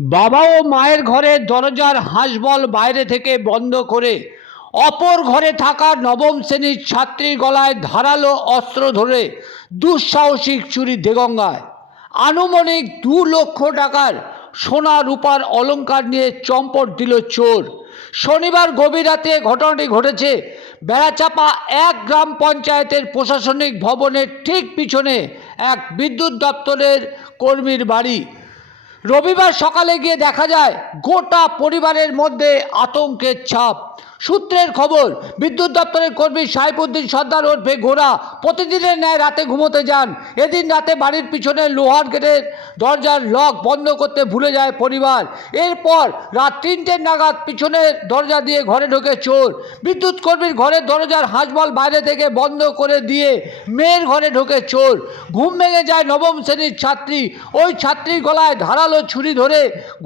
বাবা ও মায়ের ঘরে দরজার হাঁসবল বাইরে থেকে বন্ধ করে অপর ঘরে থাকা নবম শ্রেণীর ছাত্রীর গলায় ধারালো অস্ত্র ধরে দুঃসাহসিক চুরি দেগঙ্গায়। আনুমানিক 2 লক্ষ টাকার সোনা রূপার অলংকার নিয়ে চম্পট দিল চোর। শনিবার গভীর রাতে ঘটনাটি ঘটেছে বেড়াচাপা 1 গ্রাম পঞ্চায়েতের প্রশাসনিক ভবনের ঠিক পিছনে এক বিদ্যুৎ দপ্তরের কর্মীর বাড়ি। রবিবার সকালে গিয়ে দেখা যায় গোটা পরিবারের মধ্যে আতঙ্কের ছাপ। সূত্রের খবর, বিদ্যুৎ দপ্তরের কর্মী সাইফুদ্দিন সর্দার ওরফে গোরা প্রতিদিনের ন্যায় রাতে ঘুমোতে যান। এদিন রাতে বাড়ির পিছনে লোহার গেটের দরজার লক বন্ধ করতে ভুলে যায় পরিবার। এরপর রাত 3টে নাগাদ পিছনের দরজা দিয়ে ঘরে ঢোকে চোর। বিদ্যুৎ কর্মীর ঘরের দরজার হাঁসবল বাইরে থেকে বন্ধ করে দিয়ে মেয়ের ঘরে ঢোকে চোর। ঘুম ভেঙে যায় নবম শ্রেণীর ছাত্রী। ওই ছাত্রীর গলায় ধারালো ছুরি ধরে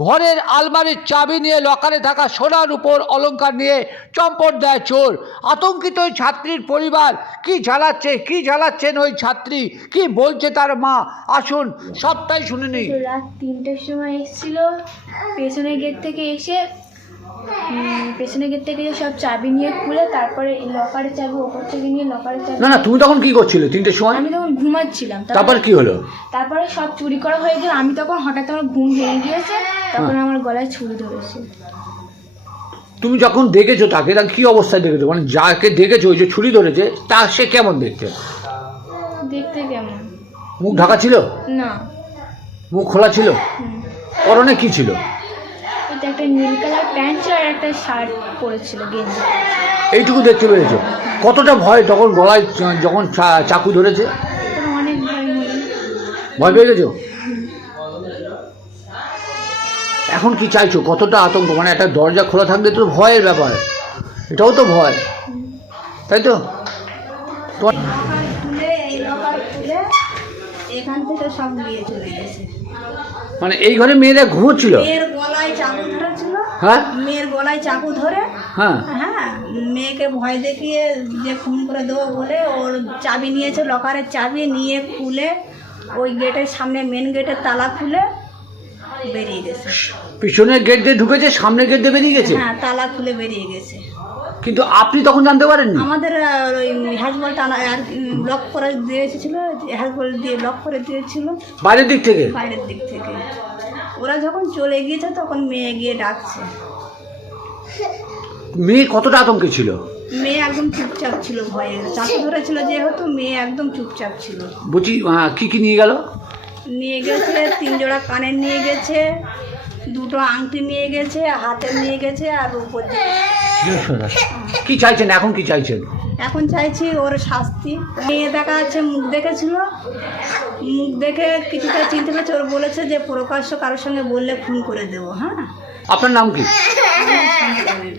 ঘরের আলমারির চাবি নিয়ে লকারে থাকা সোনার উপর অলংকার নিয়ে চম্পট দেয় চোর। আতঙ্কিত ওই ছাত্রীর পরিবার। কি জ্বালাচ্ছেন ওই ছাত্রী, কি বলছে তার মা, আসুন সবটাই শুনে নিই। রাত 3টের সময় এসেছিল, পেছনের গেট থেকে এসে সব চাবি নিয়ে খুলে তারপরে লকারের চাবি ওপর থেকে নিয়ে লকারের চাবি। না তুমি তখন কি করছিলে 3টের সময়? আমি তখন ঘুমাচ্ছিলাম। তারপর কি হলো? তারপরে সব চুরি করা হয়ে গেল। আমি তখন হঠাৎ আমার ঘুম ভেঙে গিয়েছে, তখন আমার গলায় ছুরি ধরেছে। তুমি যখন দেখেছো তাকে, কি অবস্থায় দেখেছো? মানে যাকে দেখেছো ওই যে ছুরি ধরেছে তা সে কেমন দেখতে? দেখতে কেমন? মুখ ঢাকা ছিল না, মুখ খোলা ছিল। পরনে কি ছিল? এটা একটা নীল কালার প্যান্ট ছিল আর একটা শার্ট পরেছিল, গেঞ্জি। এইটুকু দেখতে পেরেছো? কতটা ভয় তখন গলায় যখন চাকু ধরেছে? অনেক ভয় হলো। ভয় পেয়ে গেছো? এখন কি চাইছো? কতটা আতঙ্ক, মানে একটা দরজা খোলা থাকলে তো ভয়ের ব্যাপার, এটাও তো ভয়, তাই তো? এখান থেকে সব নিয়ে চলে গেছে। মানে এই ঘরে মেয়েরা ঘুমোচ্ছিল? মেয়ের গলায় চাকু ধরেছিল। হ্যাঁ, মেয়ের গলায় চাকু ধরে হ্যাঁ, মেয়েকে ভয় দেখিয়ে যে খুন করে দেবো বলে ওর চাবি নিয়েছে, লকারের চাবি নিয়ে খুলে ওই গেটের সামনে, মেন গেটের তালা খুলে বেরিয়ে গেছে। পিছনের গেট দিয়ে ঢুকেছে, সামনের গেট দিয়ে বেরিয়ে গেছে? হ্যাঁ, তালা খুলে বেরিয়ে গেছে। কিন্তু আপনি তখন জানতে পারেননি? আমাদের ওই হ্যাজবলটা আর লক করে দিয়েছিল, হ্যাজবল দিয়ে লক করে দিয়েছিল বাইরের দিক থেকে। ওরা যখন চলে গিয়েছে তখন মেয়ে গিয়ে ডাকছে। মেয়ে কতটা আতঙ্কে ছিল? মেয়ে একদম চুপচাপ ছিল, ভয়ে চাকু ধরেছিল যেহেতু মেয়ে একদম চুপচাপ ছিল। বুঝি কি নিয়ে গেল? নিয়ে গেছে 3 জোড়া কানের নিয়ে গেছে, 2টো আংটি নিয়ে গেছে, হাতে নিয়ে গেছে আর উপর দিয়ে। কি চাইছেন এখন? কি চাইছেন এখন? চাইছি ওর শাস্তি। মেয়ে দেখা যাচ্ছে মুখ দেখেছিল, মুখ দেখে কিছুটা চিনতে পেরেছে। ওর বলেছে যে প্রকাশ্য কারোর সঙ্গে বললে খুন করে দেবো। হ্যাঁ। আপনার নাম কি? আমার সঙ্গে